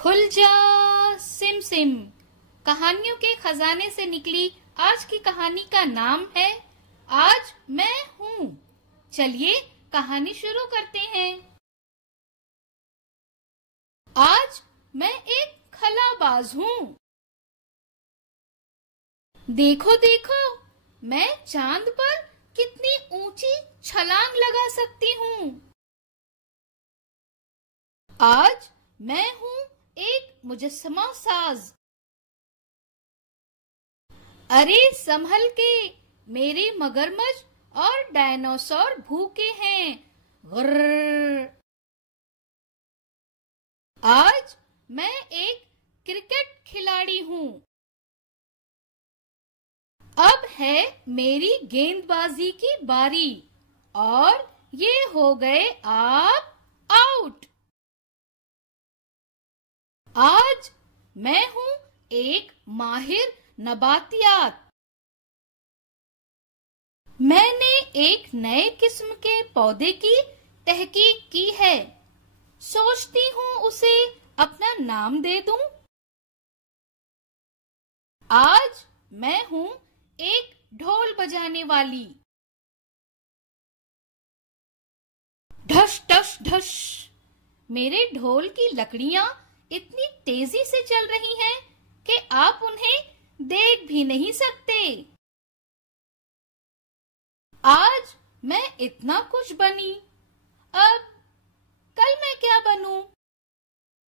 खुल जा SIM SIM. कहानियों के खजाने से निकली आज की कहानी का नाम है आज मैं हूँ। चलिए कहानी शुरू करते हैं। आज मैं एक खलाबाज हूँ। देखो देखो, मैं चांद पर कितनी ऊंची छलांग लगा सकती हूँ। आज मैं हूँ एक मुजस्समा साज। अरे संभल के, मेरे मगरमच्छ और डायनासोर भूखे हैं। ग्रर। आज मैं एक क्रिकेट खिलाड़ी हूँ। अब है मेरी गेंदबाजी की बारी और ये हो गए आप आउट। आज मैं हूँ एक माहिर नबातियात। मैंने एक नए किस्म के पौधे की तहकीक की है। सोचती हूँ उसे अपना नाम दे दूं। आज मैं हूँ एक ढोल बजाने वाली। ढश ढश ढश। मेरे ढोल की लकड़ियां इतनी तेजी से चल रही हैं कि आप उन्हें देख भी नहीं सकते। आज मैं इतना कुछ बनी, अब कल मैं क्या बनूं?